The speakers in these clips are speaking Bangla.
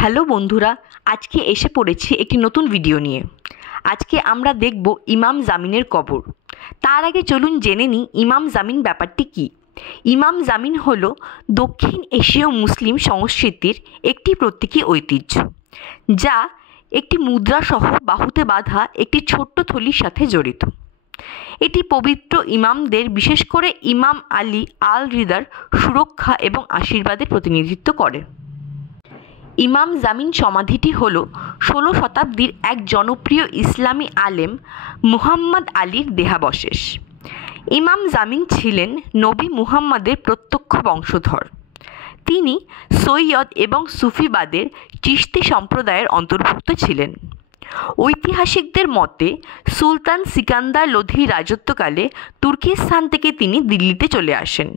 হ্যালো বন্ধুরা, আজকে এসে পড়েছি একটি নতুন ভিডিও নিয়ে। আজকে আমরা দেখব ইমাম জামিনের কবর। তার আগে চলুন জেনে নিই ইমাম জামিন ব্যাপারটি কী। ইমাম জামিন হল দক্ষিণ এশীয় মুসলিম সংস্কৃতির একটি প্রতীকী ঐতিহ্য, যা একটি মুদ্রাসহ বাহুতে বাঁধা একটি ছোট্ট থলির সাথে জড়িত। এটি পবিত্র ইমামদের, বিশেষ করে ইমাম আলী আল রিদার সুরক্ষা এবং আশীর্বাদের প্রতিনিধিত্ব করে। ইমাম জামিন সমাধিটি হল 16 শতাব্দীর এক জনপ্রিয় ইসলামী আলেম মুহাম্মদ আলীর দেহাবশেষ। ইমাম জামিন ছিলেন নবী মুহাম্মদের প্রত্যক্ষ বংশধর। তিনি সৈয়দ এবং সুফিবাদের চিশতি সম্প্রদায়ের অন্তর্ভুক্ত ছিলেন। ঐতিহাসিকদের মতে সুলতান সিকান্দার লোধির রাজত্বকালে তুর্কিস্তান থেকে তিনি দিল্লিতে চলে আসেন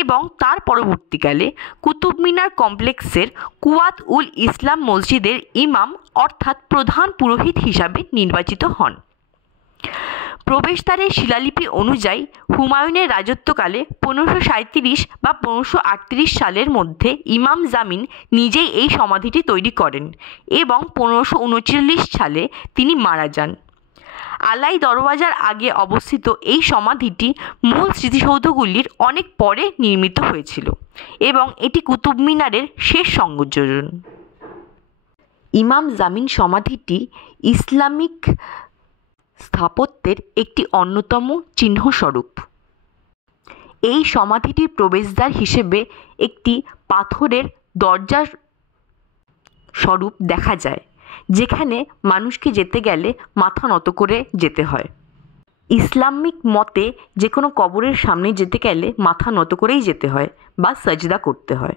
এবং তার পরবর্তীকালে কুতুব মিনার কমপ্লেক্সের কুয়াত উল ইসলাম মসজিদের ইমাম অর্থাৎ প্রধান পুরোহিত হিসাবে নির্বাচিত হন। প্রবেশদ্বারের শিলালিপি অনুযায়ী হুমায়ুনের রাজত্বকালে 1537 বা 1538 সালের মধ্যে ইমাম জামিন নিজেই এই সমাধিটি তৈরি করেন এবং 1539 সালে তিনি মারা যান। আলাই দরওয়াজার আগে অবস্থিত এই সমাধিটি মূল স্মৃতিসৌধগুলির অনেক পরে নির্মিত হয়েছিল এবং এটি কুতুব মিনারের শেষ সংযোজন। ইমাম জামিন সমাধিটি ইসলামিক স্থাপত্যের একটি অন্যতম চিহ্নস্বরূপ। এই সমাধিটির প্রবেশদ্বার হিসেবে একটি পাথরের দরজার স্বরূপ দেখা যায়, যেখানে মানুষকে যেতে গেলে মাথা নত করে যেতে হয়। ইসলামিক মতে যে কোনো কবরের সামনে যেতে গেলে মাথা নত করেই যেতে হয় বা সাজদা করতে হয়।